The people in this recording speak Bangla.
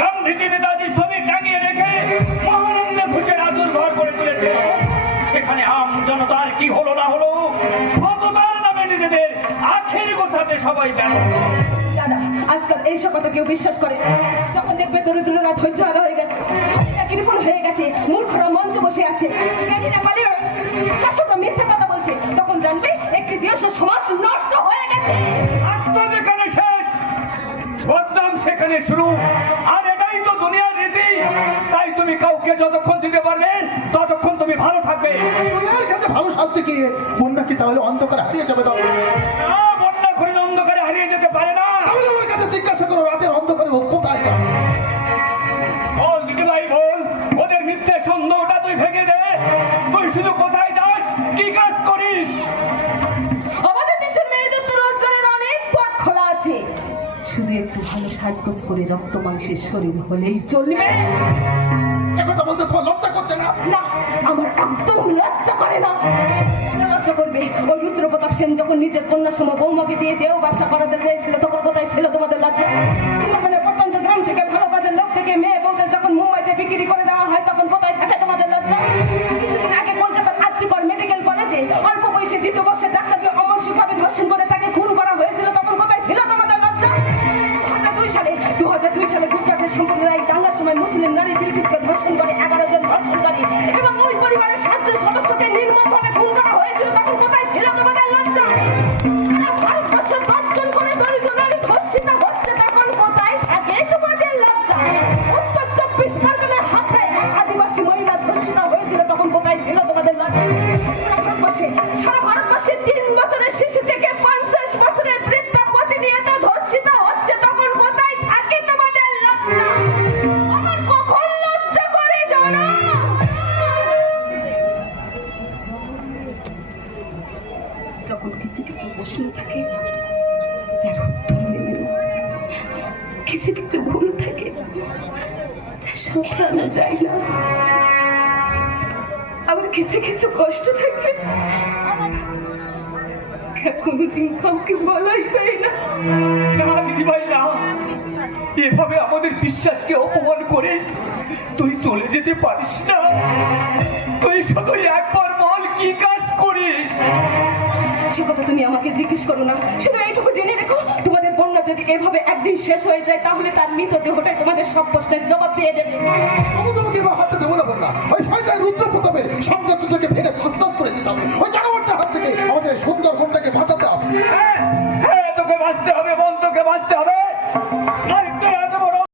গান্ধীজি নেতাজি ছবি টাঙিয়ে রেখে মহানন্দে ঘুষের আতুর ঘর করে তুলেছে। সেখানে আম জনতার কি হলো না হলো, সততার নামে নিজেদের আখের গোছাতে সবাই ব্যস্ত। দাদা, আজকাল এইসব কথা কেউ বিশ্বাস করে? যখন দেখবে দরিদ্ররা ধৈর্য হারা হয়ে গেছে, কৃপণ হয়ে গেছে, মূর্খরা মঞ্চে বসে আছে, জ্ঞানীরা পালিয়ে শাসকরা মিথ্যা কথা বলছে, তখন জানবে একটি দেশের সমাজ নষ্ট হয়ে গেছে। আত্মা যেখানে শেষ, বদনাম সেখানে শুরু। আর এটাই তো দুনিয়ার রীতি। তাই তুমি কাউকে যতক্ষণ দিতে পারবে ততক্ষণ তুমি ভালো থাকবে। দুনিয়ার কাছে ভালো শাস্তি কি? বন্যা কি তাহলে অন্ধকারে হারিয়ে যাবে? দাও না, বন্যা করে অন্ধকারে হারিয়ে যেতে পারে না। তাহলে আমার কাছে জিজ্ঞাসা করো, রাতের অন্ধকারে ও কোথায় যাবে? বল দিদি ভাই বল, ওদের মিথ্যে সন্দেহটা তুই ভেঙে দে। তুই শুধু কোথায় যাস, কি কাজ করিস? আমাদের দেশের মেয়েদের তো রোজগারের অনেক পথ খোলা আছে, শুধু একটু ভালো সাজগোজ করে রক্ত মাংসের শরীর হলেই চলবে। একথা বলতে তোমার লজ্জা করছে না? না, আমার একদম লজ্জা করে না। লজ্জা করবে? ওই রুদ্র প্রতাপ সেন যখন নিজের কন্যা সম বৌমাকে দিয়ে দেও ব্যবসা করাতে চেয়েছিল, তখন কোথায় ছিল তোমাদের লজ্জা? সুন্দরবনের প্রত্যন্ত গ্রাম থেকে ভালো কাজের লোক থেকে মেয়ে বলতে যখন মুম্বাইতে বিক্রি করে দেওয়া হয়, তখন কোথায় থাকে তোমাদের লজ্জা? কিছুদিন আগে কলকাতার আর্জিকর মেডিকেল কলেজে অল্প বয়সে দ্বিতীয় বর্ষের ডাক্তারকে অমানসিকভাবে ধর্ষণ করে তাকে খুন করা হয়েছিল, তখন কোথায় ছিল তোমাদের লজ্জা? 2002 সালে গুজরাটের সম্প্রদায় দাঙ্গার সময় মুসলিম নারী দিলকিতকে ধর্ষণ করে 11 জন ধর্ষণ করে এবং ওই পরিবারের 7 জন সদস্যকে নির্মমভাবে খুন করা হয়েছিল, তখন কোথায় ছিল তোমাদের লজ্জা? সারা ভারতবর্ষে 10 জন করে দরিদ্র নারী ধর্ষিত হচ্ছে, তখন কোথায় থাকে তোমাদের লজ্জা? উত্তর 24 পরগনার হাবড়ায় আদিবাসী মহিলা ধর্ষিত হয়েছিল, তখন কোথায় ছিল তোমাদের লজ্জা? সারা ভারতবর্ষে 3 বছরের শিশু থেকে 50 বছরের বৃদ্ধা প্রতিনিয়ত ধর্ষিত হচ্ছে, তখন কোথায় থাকে তোমাদের লজ্জা? আমার কখন লজ্জা করে জানো? যখন কিছু কিছু প্রশ্ন থাকে যার উত্তর মেলে না, কিছু কিছু ভুল থাকে যা শোধরানো যায় না, আবার কিছু কিছু কষ্ট থাকে যা কোনোদিন কাউকে বলাই যায় না। না দিদি ভাই না, এভাবে আমাদের বিশ্বাসকে অপমান করে তুই চলে যেতে পারিস না। তুই শুধু একবার বল, কি কাজ করিস? সে কথা তুমি আমাকে জিজ্ঞেস করো না, শুধু এইটুকু জেনে রেখো, তোমাদের বন্যা যদি এভাবে একদিন শেষ হয়ে যায়, তাহলে তার মৃতদেহটাই তোমাদের সব প্রশ্নের জবাব দিয়ে দেবে। আমি তোমাকে এবার হাতে দেবো না বন্যা। ওই শয়তান রুদ্র প্রতাপের সাম্রাজ্য থেকে ভেঙে ধস্তান করে দিতে হবে। ওই জানোয়ারটার হাত থেকে আমাদের সুন্দরবনটাকে বাঁচাতে হবে। হ্যাঁ, তোকে বাঁচতে হবে, বোন, তোকে বাঁচতে হবে।